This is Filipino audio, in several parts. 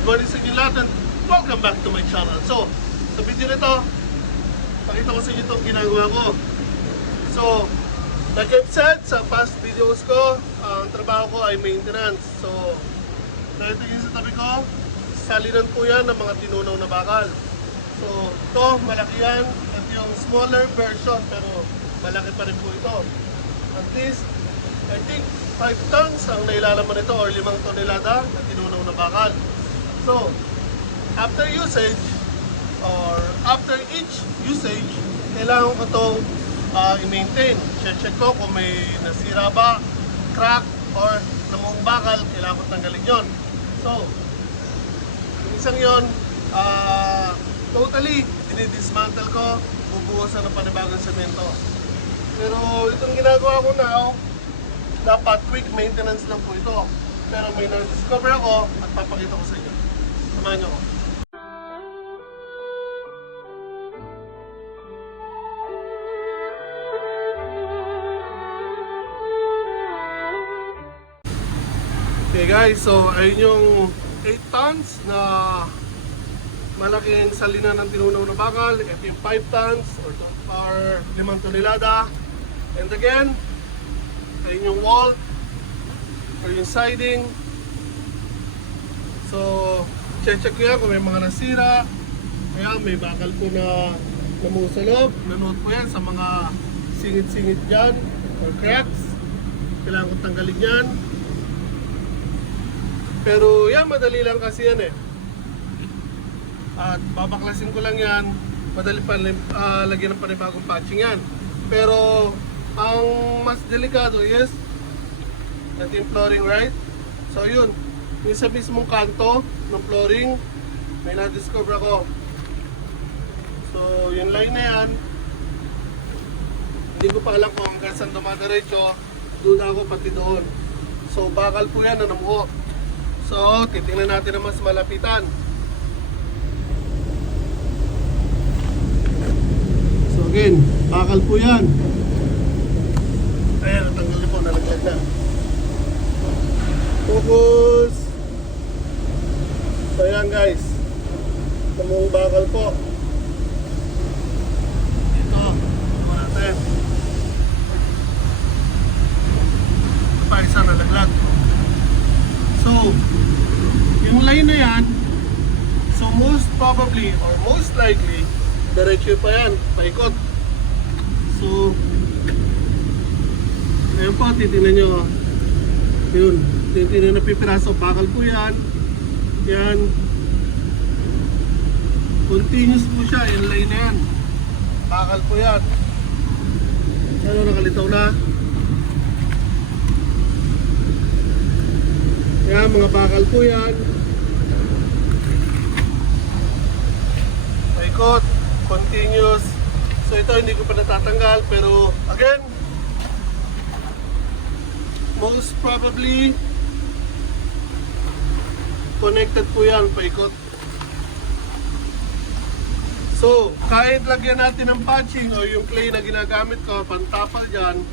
Good morning sa inyo lahat and welcome back to my channel. So, sa video nito, pakita ko sa inyo itong ginagawa ko. So, like I've said sa past videos ko, ang trabaho ko ay maintenance. So, ito yung sa tabi ko, salinan po yan ng mga tinunaw na bakal. So, ito, malaki yan. Ito yung smaller version, pero malaki pa rin po ito. At least, I think 5 tons ang nailalaman nito or 5 tonelada na tinunaw na bakal. So, after usage or after each usage, kailangan ko itong i-maintain. Check ko kung may nasira ba, crack, or namuong bakal, kailangan ko tanggalin yon. So, yung isang yon, totally dinidismantle ko, bubuhusan ng panibagong semento. Pero itong ginagawa ko now, dapat quick maintenance lang po ito. Pero may na-discover ako at papakita ko sa inyo. Samahan niyo ako. Okay guys, so ayun yung 8 tons na malaking salinan ng tinunaw na bakal. Ito yung 5 tons or 5 tonelada. And again, ayun yung wall or yung siding. So, check ko yan kung may mga nasira. Kaya may bakal po na namuha sa loob. Nanood po yan sa mga singit-singit dyan or cracks. Kailangan ko tanggalin yan. Pero yan, madali lang kasi yan eh. At babaklasin ko lang yan. Madali pa lagyan ng panibagong patching yan. Pero ang mas delikado is natin flooring, right? So yun, yung sa mismong kanto ng flooring, may na-discover ako. So yung line na yan, hindi ko pa alam kung hanggang saan dumadiretso, doon ako pati doon. So bakal po yan na namuho. So titingnan natin na mas malapitan. So again, bakal po yan. Ayan, natanggal niyo po, nalaglag na. Focus. So ayan guys, tamong bakal po. Ito, ito natin. Ito pa isa nalaglag. So, yung line na yan, so most probably or most likely, diretso pa yan, paikot. So, ayan po, titignan nyo. Yun, titignan na pipiraso. Bakal po yan. Yan. Continuous po siya. Yung line na yan. Bakal po yan. Ano, nakalitaw na. Yan, mga bakal po yan. Paikot. Continuous. So ito, hindi ko pa natatanggal. Pero, again, most probably connected po yan, paikot. So, kahit lagyan natin ng patching o yung clay na ginagamit ko, pantapal dyan,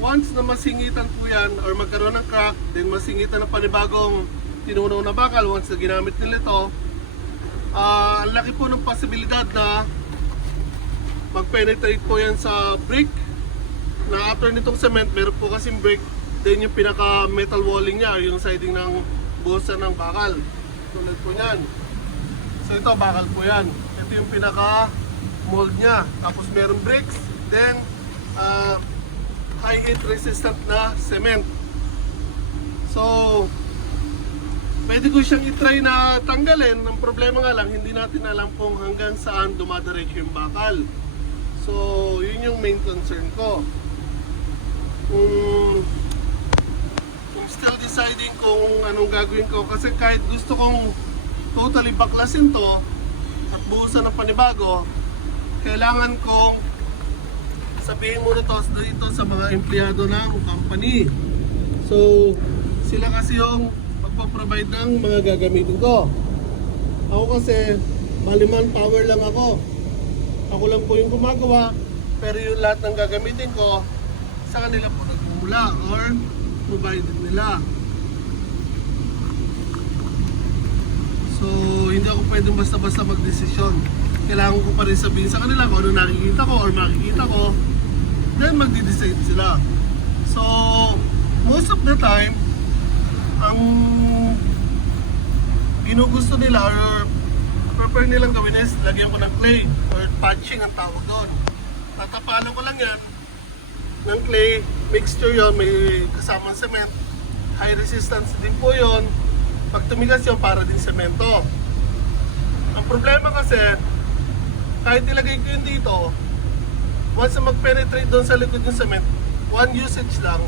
once na masingitan po yan or magkaroon ng crack, then masingitan ng panibagong tinunaw na bakal, once na ginamit nila ito, ang laki po ng posibilidad na mag-penetrate po yan sa brick. Na after nitong cement, meron po kasing brick. Then yung pinaka metal walling niya, yung siding ng buhusan ng bakal. Tulad po yan. So ito, bakal po yan. Ito yung pinaka mold niya. Tapos meron bricks. Then high heat resistant na cement. So pwede ko siyang itry na tanggalin. Ang problema nga lang, hindi natin alam kung hanggang saan dumadiretso yung bakal. So yun yung main concern ko. Kung still deciding kung anong gagawin ko, kasi kahit gusto kong totally baklasin to at buhusan ng panibago, kailangan kong sabihin muna to dito sa mga empleyado ng company. So sila kasi yung magpo-provide ng mga gagamitin ko. Ako kasi maliman power lang ako. Ako lang po yung gumagawa, pero yung lahat ng gagamitin ko sa kanila po nagmumula or provided nila. pwedeng basta-basta magdesisyon. Kailangan ko pa rin sabihin sa kanila kung ano nakikita ko or makikita ko, then magdi-decide sila. So, most of the time, ang ginugusto nila or prefer nilang gawin is lagyan ko ng clay or patching ang tawag doon. Tatapalan ko lang yan ng clay, mixture yon, may kasamang cement, high resistance din po yon. Pag tumigas yun, para din semento. Ang problema kasi, kahit ilagay ko yun dito, once na mag-penetrate doon sa likod yung cement, one usage lang,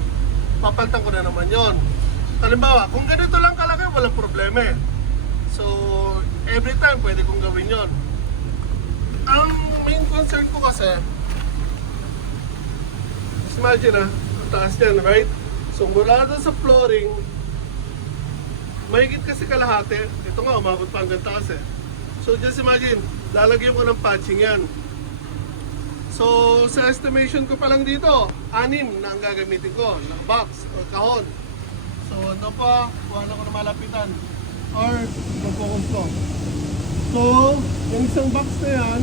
papalitan ko na naman yon. Halimbawa, kung ganito lang kalaki, walang problema eh. So, every time pwede kong gawin yon. Ang main concern ko kasi, just imagine ang taas yan, right? So, mula doon sa flooring, mahigit kasi kalahati. Ito nga, umabot pa hanggang taas eh. So, just imagine, lalagyan ko ng patching yan. So, sa estimation ko pa lang dito, 6 na ang gagamitin ko, na box or kahon. So, ito pa, kuha na ko na malapitan. Or, mag-focus ko. So, yung isang box na yan,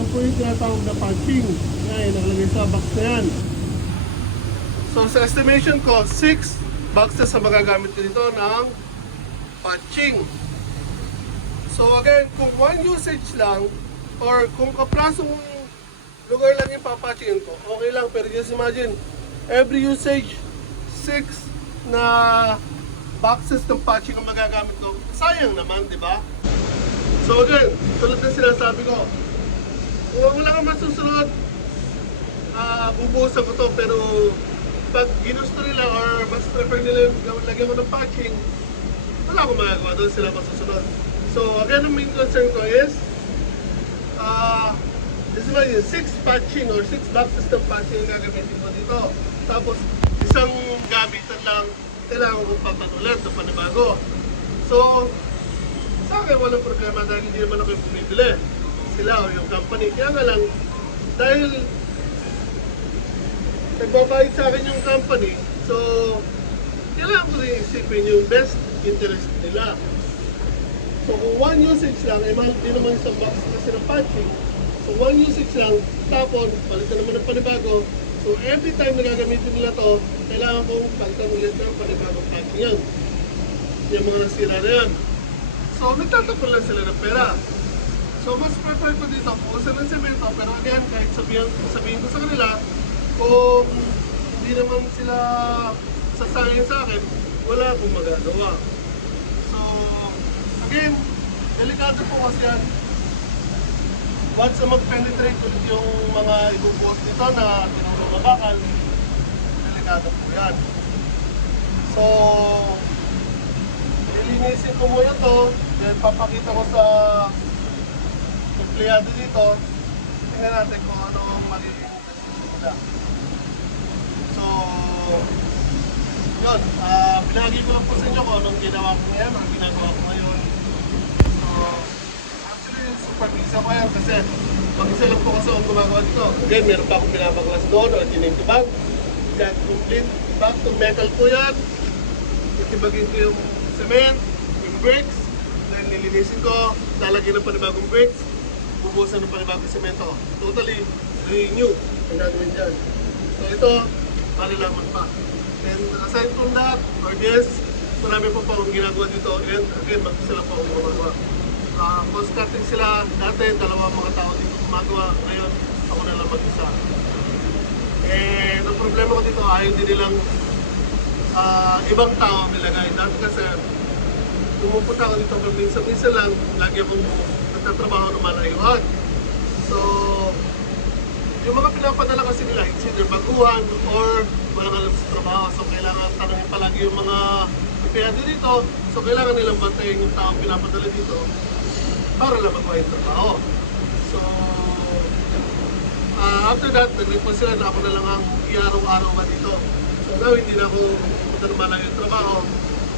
yan po yung tinatawag na patching. Yan, nakalagay sa box na yan. So, sa estimation ko, 6 boxes ang magagamit ko dito ng patching. So, again, kung one usage lang, or kung kaprasong lugar lang yung papatchingin ko, okay lang. Pero just imagine, every usage, 6 na boxes ng patching ang magagamit ko. Sayang naman, di ba? So again, tulad na sinasabi ko, kung wala kang masusunod, bubuhusan ko to. Pero pag ginusto nila or mas prefer nila yung lagyan ko ng patching, wala akong magagawa doon, sila masusunod. So again, ang main concern ko is, this is my 6 patching or 6 boxes ng patching ang gagamitin ko dito. Tapos, isang gamitan lang, kailangan kong papatulan sa panibago. So, sa akin walang problema dahil hindi naman ako yung bumibili. Sila o yung company. Kaya nga lang, dahil nagbabayad sa akin yung company, so, kailangan ko rin isipin yung best interest nila. So, kung one usage lang, eh mahal din naman isang box kasi ng patching. So, one usage lang, tapon, palitan naman ng panibago. So, every time na gagamitin nila to, kailangan kong palitan ulit ng panibagong patching yan. Yung mga nasira na yan. So, nagtatapon lang sila ng pera. So, mas prefer ko dito, puusan ng semento, pero again, kahit sabihin ko sa kanila, kung hindi naman sila sasangin sa akin, wala akong magagawa. So, again, delikado po kasi yan. Once na mag-penetrate ulit yung mga ibubuhos nito na tinulong na bakal, delikado po yan. So, lilinisin ko muna to, then papakita ko sa empleyado dito, tingnan natin kung ano ang magiging decision nila. So, yun, binagi ko lang po sa inyo kung anong ginawa ko ngayon, ang ginagawa ko ngayon. So, actually, super pizza ko yan kasi mag-isa lang po kasi ang gumagawa dito. Again, meron pa akong pinapaglas doon o tinitibag. Yan, complete back to metal po yan. Itibagin ko yung cement, yung bricks, then nilinisin ko, lalagyan ng panibagong bricks, bubusan ng panibagong semento. Totally renew ang gagawin dyan. So ito, malalaman pa. And aside from that, or this, marami pa akong ginagawa dito. And again, mag-isa lang po akong gumagawa. Cost cutting sila dati, dalawang mga tao dito gumagawa. Ngayon, ako na lang mag-isa. And ang problema ko dito, ayaw din nilang ibang tao ang nilagay. Dati kasi, pumupunta ako dito kung minsan lang, lagi akong nagtatrabaho ng malayuan. So, yung mga pinapadala kasi nila, it's either baguhan or walang alam sa trabaho. So, kailangan tanongin palagi yung mga empleyado dito. So, kailangan nilang bantayin yung taong pinapadala dito para lang magawa yung trabaho. So, after that, nag-report sila na ako na lang ang i-araw-araw ba dito. So, now, hindi na ako pupunta naman lang yung trabaho.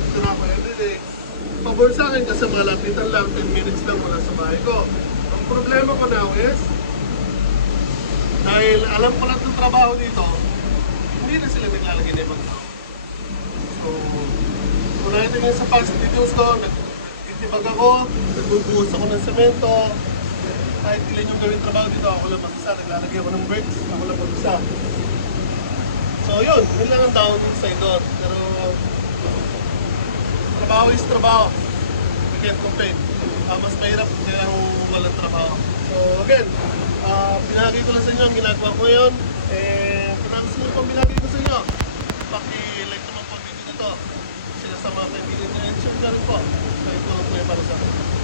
Ito na ako everyday. Pabor sa akin kasi malapitan lang, 10 minutes lang mula sa bahay ko. Ang problema ko now is, dahil alam ko lahat ng trabaho dito, hindi na sila naglalagay na ibang tao. So, kung nakita nyo sa past videos ko, nagtitibag ako, nagbubuhos ako ng semento. Kahit ilan yung gawin trabaho dito, ako lang mag-isa. Naglalagay ako ng bricks, ako lang mag-isa. So yun lang ang downside doon. Pero trabaho is trabaho. We can't complain. Mas mahirap kaya kung walang trabaho. So again, pinahagi ko lang sa inyo ang ginagawa ko ngayon. Kung gusto nyo pang binagi ko sa inyo, paki-like naman po ang video na to. Sila sa mga kaibigan nyo, and share na rin po. Kahit walang play para sa akin.